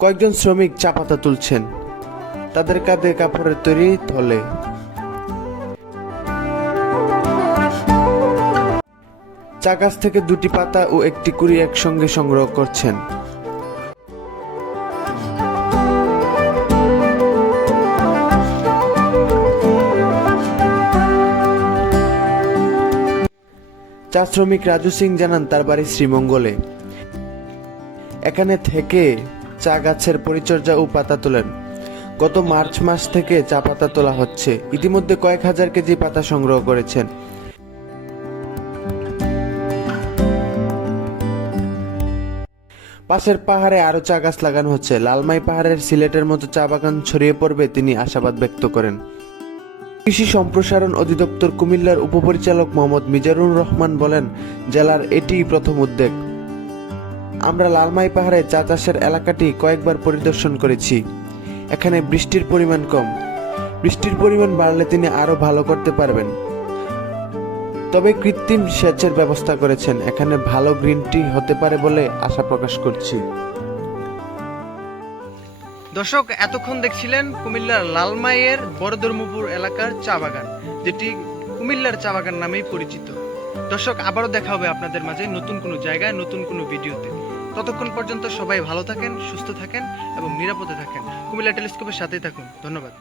কয়েকজন শ্রমিক চা পাতা তুলছেন, তাদের কাঁধে কাপড়ের তৈরি থলে। চা গাছ থেকে দুটি পাতা ও একটি কুড়ি একসঙ্গে সংগ্রহ করছেন। চা শ্রমিক রাজু সিং জানান তার বাড়ি শ্রীমঙ্গলে। এখানে থেকে চা গাছের পরিচর্যা ও পাতা তোলেন। গত মার্চ মাস থেকে চা পাতা তোলা হচ্ছে। ইতিমধ্যে কয়েক হাজার কেজি পাতা সংগ্রহ করেছেন। পাশের পাহাড়ে আরো চা গাছ লাগানো হচ্ছে। লালমাই পাহাড়ের সিলেটের মতো চা বাগান ছড়িয়ে পড়বে তিনি আশাবাদ ব্যক্ত করেন। কৃষি সম্প্রসারণ অধিদপ্তর কুমিল্লার উপপরিচালক মোহাম্মদ মিজানুর রহমান বলেন, জেলার এটিই প্রথম উদ্যোগ। আমরা লালমাই পাহাড়ে চা চাষের এলাকাটি কয়েকবার পরিদর্শন করেছি। এখানে বৃষ্টির পরিমাণ কম। বৃষ্টির পরিমাণ বাড়লে তিনি আরো ভালো করতে পারবেন। তবে কৃত্রিম সেচের ব্যবস্থা করেছেন। এখানে ভালো গ্রিন টি হতে পারে বলে আশা প্রকাশ করছি। দর্শক, এতক্ষণ দেখছিলেন কুমিল্লার লালমাইয়ের বড়ধর্মপুর এলাকার চা বাগান, যেটি কুমিল্লার চা বাগান নামেই পরিচিত। দর্শক, আবারও দেখা হবে আপনাদের মাঝে নতুন কোনো জায়গায় নতুন কোনো ভিডিওতে। ততক্ষণ পর্যন্ত সবাই ভালো থাকেন, সুস্থ থাকেন এবং নিরাপদে থাকেন। কুমিল্লা টেলিস্কোপের সাথেই থাকুন। ধন্যবাদ।